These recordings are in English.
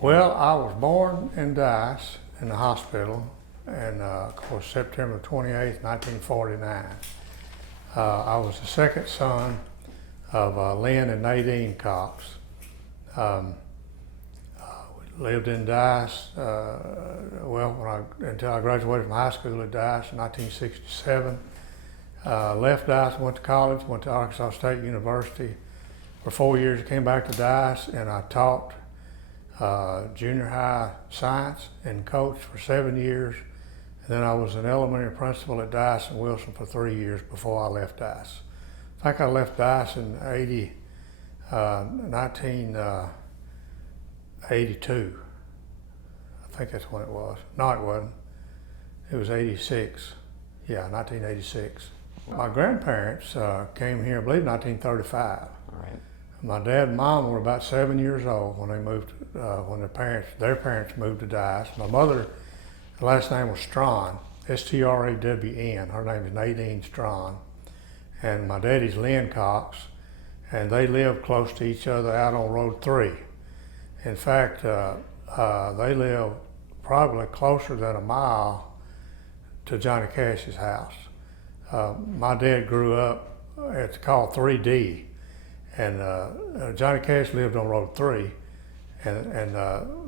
Well, I was born in Dice in the hospital, and of course September 28th, 1949. I was the second son of Lynn and Nadine Cox. Um, we lived in Dice, until I graduated from high school at Dice in 1967. Left Dice, went to college, went to Arkansas State University. For 4 years, I came back to Dice, and I taught junior high science and coached for 7 years. And then I was an elementary principal at Dice and Wilson for 3 years before I left Dice. I think I left Dice in 1982. I think that's when it was. No, it wasn't. It was 86. Yeah, 1986. My grandparents came here, I believe, 1935. All right. My dad and mom were about 7 years old when they moved, when their parents moved to Dice. My mother, her last name was Strawn, S-T-R-A-W-N. Her name is Nadine Strawn. And my daddy's Lynn Cox, and they lived close to each other out on Road 3. In fact, they live probably closer than a mile to Johnny Cash's house. My dad grew up, it's called 3D. And Johnny Cash lived on Road 3, and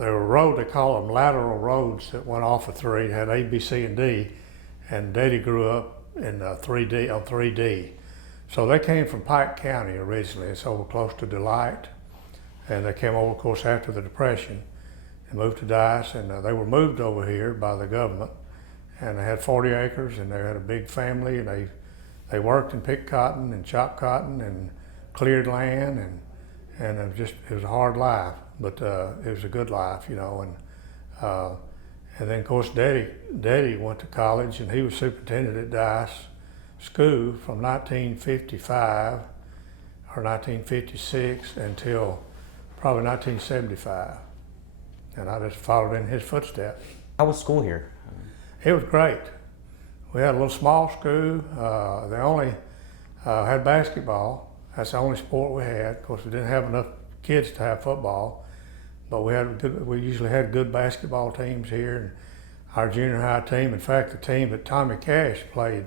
there were roads, they call them lateral roads that went off of 3, had A, B, C, and D, and Daddy grew up in 3D, on 3D. So they came from Pike County originally, it's over close to Delight, and they came over, of course, after the Depression, and moved to Dice, and they were moved over here by the government, and they had 40 acres, and they had a big family, and they worked and picked cotton and chopped cotton and cleared land, and it was a hard life, but it was a good life, you know. And then of course Daddy went to college, and he was superintendent at Dice School from 1955 or 1956 until probably 1975, and I just followed in his footsteps. How was school here? It was great. We had a little small school. They only had basketball. That's the only sport we had. Of course, we didn't have enough kids to have football, but we usually had good basketball teams here. And our junior high team, in fact, the team that Tommy Cash played,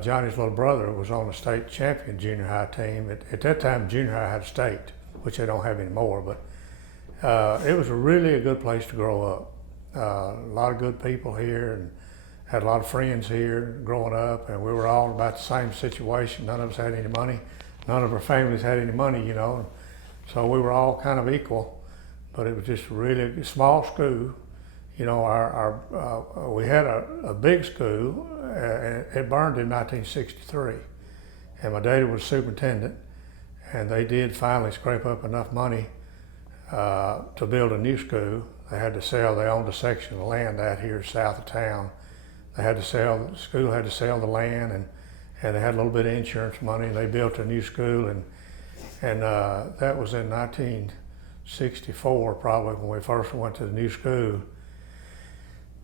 Johnny's little brother, was on the state champion junior high team. At that time, junior high had a state, which they don't have anymore, but it was really a good place to grow up. A lot of good people here, and had a lot of friends here growing up, and we were all about the same situation. None of us had any money. None of our families had any money, you know, so we were all kind of equal, but it was just really a small school. You know, we had a big school, and it burned in 1963, and my daddy was superintendent, and they did finally scrape up enough money to build a new school. They had to sell, they owned a section of land out here south of town. The school had to sell the land, and they had a little bit of insurance money. They built a new school, and that was in 1964 probably when we first went to the new school.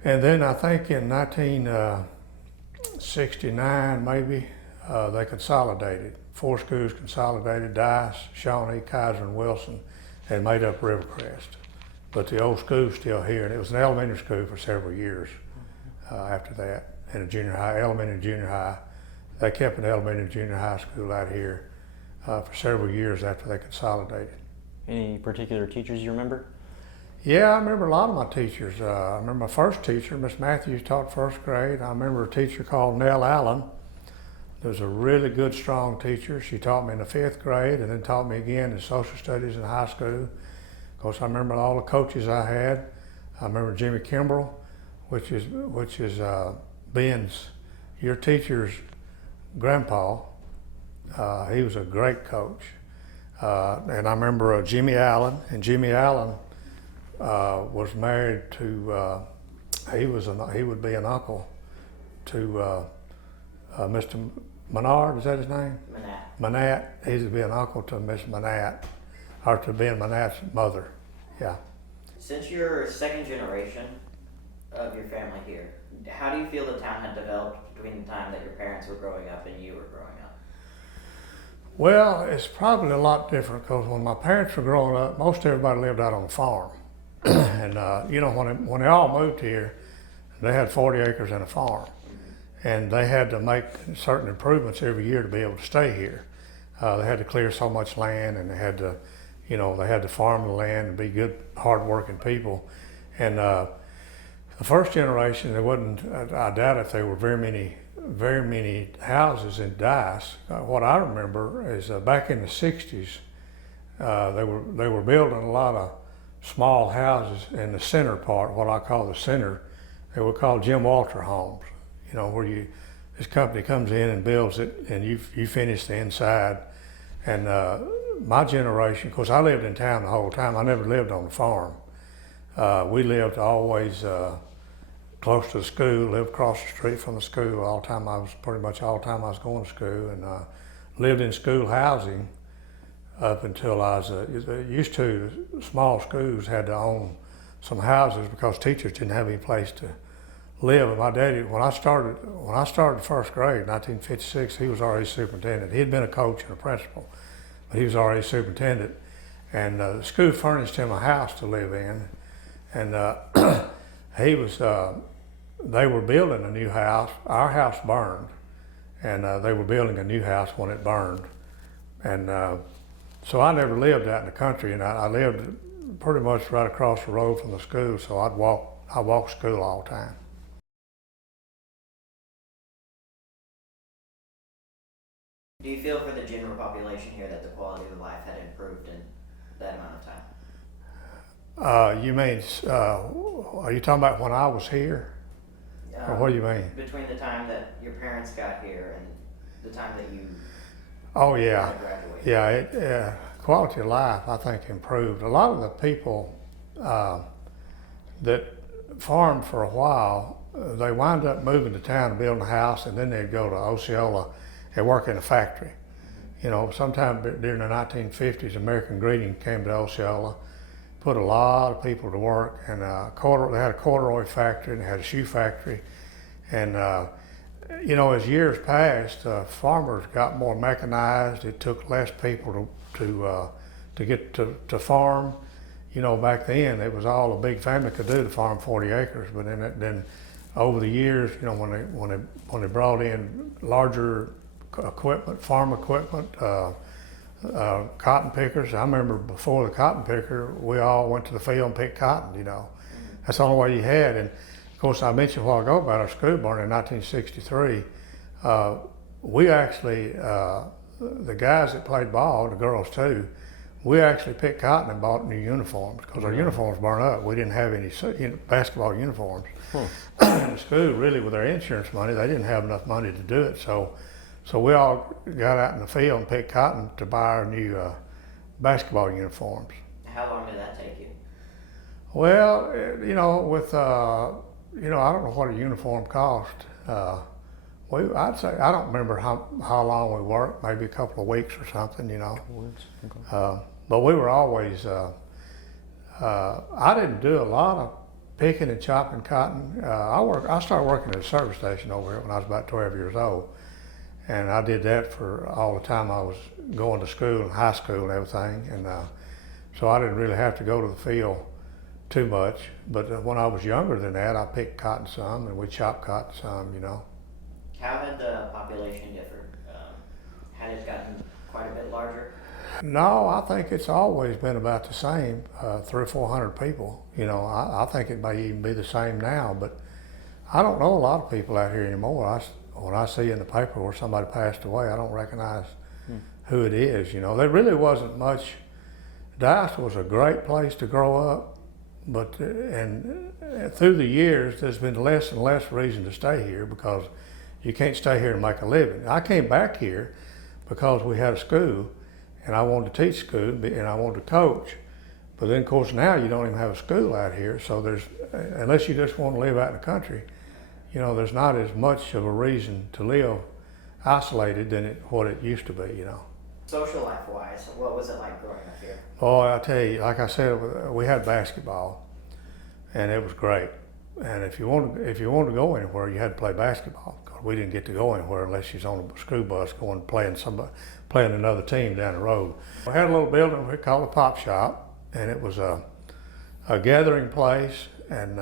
And then I think in 1969 maybe, they consolidated. 4 schools consolidated, Dice, Shawnee, Kaiser, and Wilson, and made up Rivercrest. But the old school's still here, and it was an elementary school for several years after that, and a junior high, elementary and junior high. They kept an elementary and junior high school out here for several years after they consolidated. Any particular teachers you remember? Yeah, I remember a lot of my teachers. I remember my first teacher, Miss Matthews, taught first grade. I remember a teacher called Nell Allen. It was a really good, strong teacher. She taught me in the 5th grade, and then taught me again in social studies in high school. Of course, I remember all the coaches I had. I remember Jimmy Kimbrell, which is Ben's, your teacher's grandpa. He was a great coach. And I remember Jimmy Allen, and Jimmy Allen was married to, he would be an uncle to Mr. Menard, is that his name? Manat. He would be an uncle to Miss Manat, or to Ben Manat's mother, yeah. Since you're second generation of your family here, how do you feel the town had developed between the time that your parents were growing up and you were growing up? Well, it's probably a lot different because when my parents were growing up, most everybody lived out on the farm. And you know, when they all moved here, they had 40 acres and a farm, and they had to make certain improvements every year to be able to stay here. They had to clear so much land, and they had to, you know, they had to farm the land and be good, hard-working people. And the first generation, there wasn't. I doubt if there were very many houses in Dice. What I remember is back in the '60s, they were building a lot of small houses in the center part, what I call the center. They were called Jim Walter homes. You know, where this company comes in and builds it, and you finish the inside. And my generation, of course, I lived in town the whole time. I never lived on the farm. We lived always close to the school, lived across the street from the school all the time. Pretty much all the time I was going to school, and lived in school housing up until I was used to. Small schools had to own some houses because teachers didn't have any place to live. And my daddy, when I started first grade in 1956, he was already superintendent. He had been a coach and a principal, but he was already superintendent. And the school furnished him a house to live in, and he was. They were building a new house. Our house burned, and they were building a new house when it burned. And so I never lived out in the country, and I lived pretty much right across the road from the school. So I walked to school all the time. Do you feel for the general population here that the quality of life had improved in that amount of time? You mean, are you talking about when I was here? Or what do you mean? Between the time that your parents got here and the time that you graduated. Yeah, quality of life, I think, improved. A lot of the people that farmed for a while, they wind up moving to town and building a house, and then they'd go to Osceola and work in a factory. You know, sometime during the 1950s, American Greeting came to Osceola, put a lot of people to work, and they had a corduroy factory and they had a shoe factory. And you know, as years passed, farmers got more mechanized. It took less people to get to farm. You know, back then it was all a big family could do to farm 40 acres. But then over the years, you know, when they brought in larger equipment, farm equipment, cotton pickers. I remember before the cotton picker, we all went to the field and picked cotton. You know, that's the only way you had. And of course, I mentioned a while ago about our school burning in 1963. We actually, the guys that played ball, the girls too, we actually picked cotton and bought new uniforms because our uniforms burned up. We didn't have any basketball uniforms. In the school, really, with their insurance money, they didn't have enough money to do it. So we all got out in the field and picked cotton to buy our new basketball uniforms. How long did that take you? Well, you know, with you know, I don't know what a uniform cost. I'd say I don't remember how long we worked, maybe a couple of weeks or something. You know, Okay. but we were always. I didn't do a lot of picking and chopping cotton. I started working at a service station over here when I was about 12 years old. And I did that for all the time I was going to school and high school and everything. And so I didn't really have to go to the field too much. But when I was younger than that, I picked cotton some and we chopped cotton some, you know. How had the population differed? Had it gotten quite a bit larger? No, I think it's always been about the same, 300 or 400 people. You know, I think it may even be the same now, but I don't know a lot of people out here anymore. When I see in the paper where somebody passed away, I don't recognize who it is. You know, there really wasn't much. Dice was a great place to grow up, but and through the years, there's been less and less reason to stay here because you can't stay here and make a living. I came back here because we had a school, and I wanted to teach school, and I wanted to coach. But then, of course, now you don't even have a school out here, so unless you just want to live out in the country, you know, there's not as much of a reason to live isolated than what it used to be, you know. Social life-wise, what was it like growing up here? Oh, I tell you, like I said, we had basketball, and it was great. And if you wanted to go anywhere, you had to play basketball because we didn't get to go anywhere unless you was on a school bus going playing another team down the road. We had a little building we called a pop shop, and it was a gathering place, and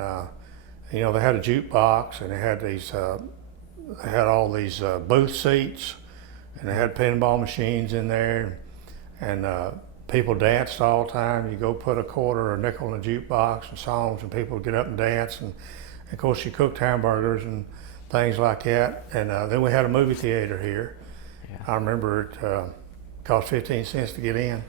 you know, they had a jukebox, and they had they had all these booth seats, and they had pinball machines in there, and people danced all the time. You go put a quarter or a nickel in a jukebox and songs, and people would get up and dance, and of course she cooked hamburgers and things like that. And then we had a movie theater here. Yeah. I remember it cost 15 cents to get in,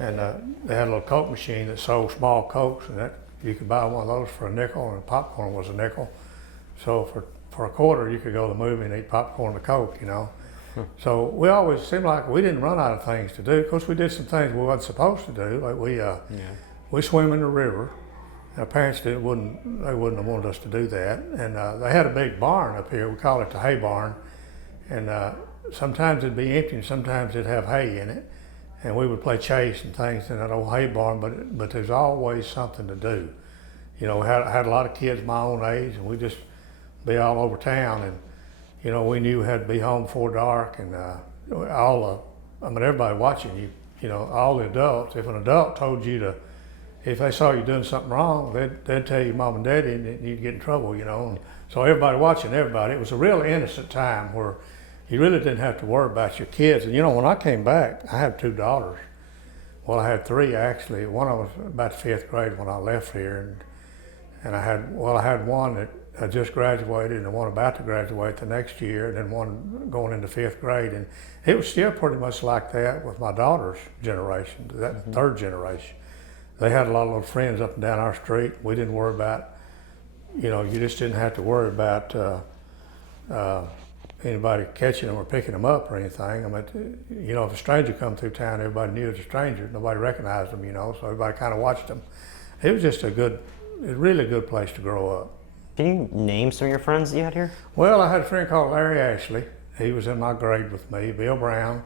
and they had a little Coke machine that sold small Cokes, and that you could buy one of those for a nickel, and popcorn was a nickel. So for a quarter you could go to the movie and eat popcorn and a Coke, you know. So we always seemed like we didn't run out of things to do. Of course, we did some things we wasn't supposed to do. Like we swim in the river. Our parents wouldn't have wanted us to do that. And they had a big barn up here. We call it the hay barn. And sometimes it'd be empty, and sometimes it'd have hay in it. And we would play chase and things in that old hay barn. But there's always something to do. You know, I had a lot of kids my own age, and we'd just be all over town. And you know, we knew we had to be home before dark, and everybody watching you, you know, all the adults. If an adult told you to, if they saw you doing something wrong, they'd tell you mom and daddy, and you'd get in trouble, you know. And so everybody watching everybody. It was a real innocent time where you really didn't have to worry about your kids. And you know, when I came back, I had 2 daughters. Well, I had 3 actually. One of them was about 5th grade when I left here, and I had one that I just graduated, and one about to graduate the next year, and then one going into 5th grade. And it was still pretty much like that with my daughter's generation, that 3rd generation. They had a lot of little friends up and down our street. We didn't worry about, you know, you just didn't have to worry about anybody catching them or picking them up or anything. I mean, you know, if a stranger come through town, everybody knew it was a stranger. Nobody recognized them, you know, so everybody kind of watched them. It was just a really good place to grow up. Can you name some of your friends that you had here? Well, I had a friend called Larry Ashley. He was in my grade with me. Bill Brown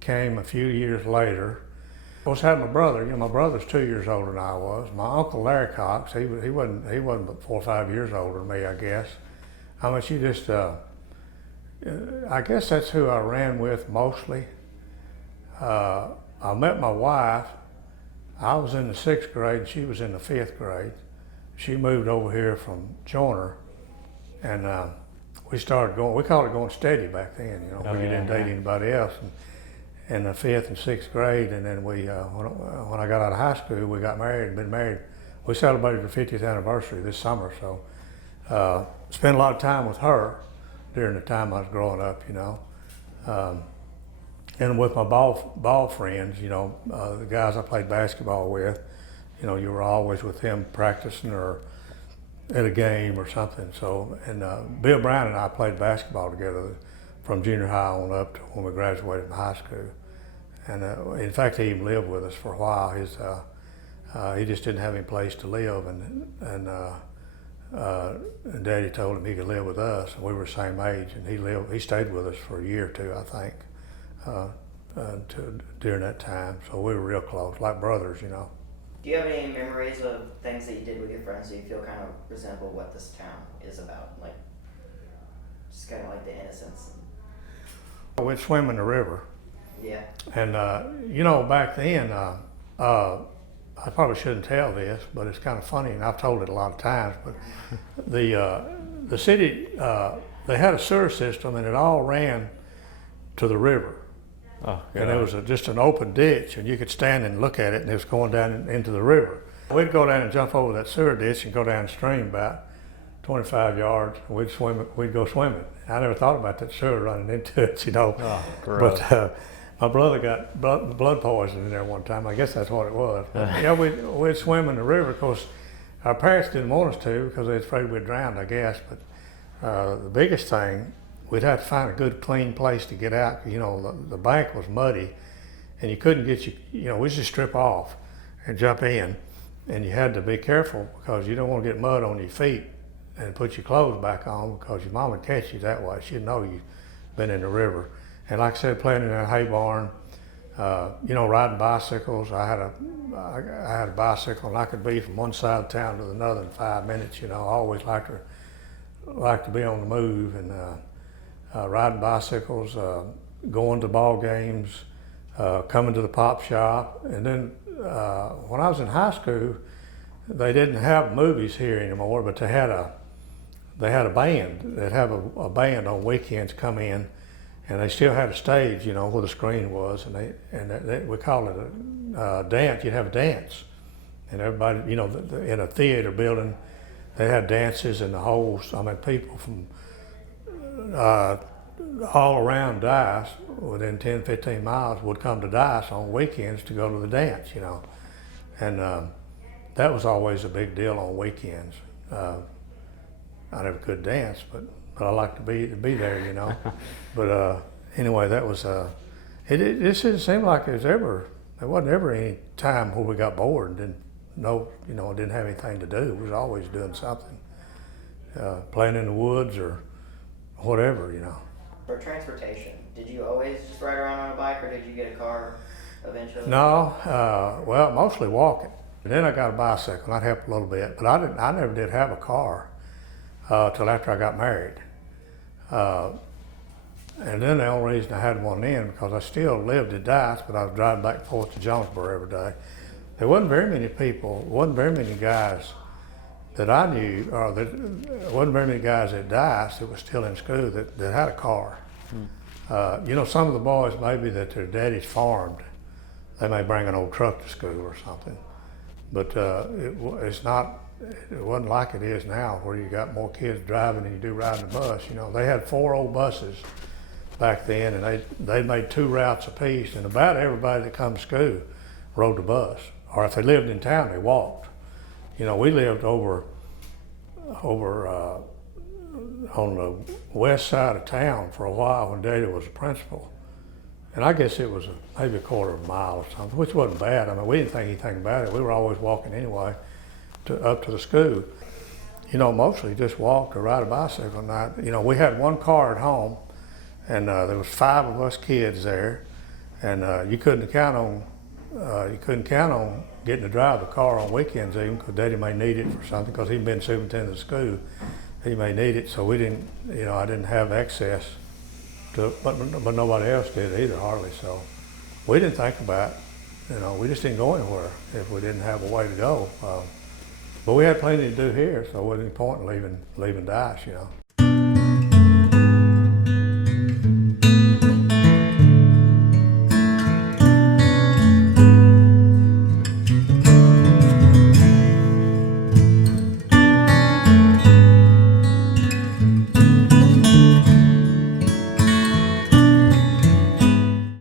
came a few years later. Of course, I had my brother. You know, my brother's 2 years older than I was. My uncle Larry Cox, he wasn't but 4 or 5 years older than me, I guess. I mean, she just, I guess that's who I ran with mostly. I met my wife. I was in the 6th grade, and she was in the 5th grade. She moved over here from Joyner, and we started going, we called it going steady back then, you know, we didn't date anybody else. And in the 5th and 6th grade, and then we, when I got out of high school, we got married and been married. We celebrated the 50th anniversary this summer, so spent a lot of time with her during the time I was growing up, you know. And with my ball friends, you know, the guys I played basketball with, you know, you were always with him practicing or at a game or something. So, and Bill Brown and I played basketball together from junior high on up to when we graduated from high school. And in fact, he even lived with us for a while. He just didn't have any place to live, and Daddy told him he could live with us, and we were the same age. And he stayed with us for a year or 2, I think, during that time. So we were real close, like brothers, you know. Do you have any memories of things that you did with your friends that you feel kind of resemble what this town is about? Like, just kind of like the innocence. We'd swim in the river. Yeah. And, you know, back then, I probably shouldn't tell this, but it's kind of funny, and I've told it a lot of times, but the city, they had a sewer system, and it all ran to the river. Oh, and it was just an open ditch, and you could stand and look at it, and it was going down into the river. We'd go down and jump over that sewer ditch and go downstream about 25 yards, and we'd go swimming. I never thought about that sewer running into it, you know. Oh, gross. But my brother got blood poisoning in there one time. I guess that's what it was. But, yeah, we'd swim in the river. Of course, our parents didn't want us to because they were afraid we'd drown, I guess. But the biggest thing, we'd have to find a good, clean place to get out. You know, the bank was muddy, and you couldn't get you know, we'd just strip off and jump in, and you had to be careful because you don't want to get mud on your feet and put your clothes back on because your mom would catch you that way. She'd know you'd been in the river. And like I said, playing in that hay barn, you know, riding bicycles. I had a bicycle, and I could be from one side of town to another in 5 minutes. You know, I always liked to be on the move, and riding bicycles, going to ball games, coming to the pop shop. And then when I was in high school, they didn't have movies here anymore, but they had a band. They'd have a band on weekends come in, and they still had a stage, you know, where the screen was, and we called it a dance. You'd have a dance, and everybody, you know, in a theater building, they had dances, and the whole, I mean, people from all around Dice, within 10, 15 miles, would come to Dice on weekends to go to the dance, you know, and that was always a big deal on weekends. I never could dance, but I like to be there, you know. But anyway, that was it just didn't seem like there wasn't ever any time where we got bored and didn't have anything to do. We was always doing something, playing in the woods or whatever, you know. For transportation, did you always just ride around on a bike, or did you get a car eventually? No, well, mostly walking. And then I got a bicycle, and that helped a little bit. But I never did have a car till after I got married. And then the only reason I had one then, because I still lived at Dice, but I was driving back and forth to Jonesboro every day. There wasn't very many guys that I knew, or there wasn't very many guys at Dice that was still in school that had a car. You know, some of the boys maybe that their daddies farmed, they may bring an old truck to school or something. But it wasn't like it is now, where you got more kids driving than you do riding the bus. You know, they had 4 old buses back then, and they made 2 routes apiece, and about everybody that come to school rode the bus. Or if they lived in town, they walked. You know, we lived over on the west side of town for a while when Daddy was a principal. And I guess it was maybe a quarter of a mile or something, which wasn't bad. I mean, we didn't think anything about it. We were always walking anyway up to the school. You know, mostly just walked or ride a bicycle at night. You know, we had one car at home, and there was 5 of us kids there, and you couldn't count on getting to drive the car on weekends even, because Daddy may need it for something, because he'd been superintendent of the school. He may need it, so we didn't, you know, I didn't have access to it, but nobody else did either, hardly. So we didn't think about, you know, we just didn't go anywhere if we didn't have a way to go. But we had plenty to do here, so it wasn't any point in leaving Dice, you know.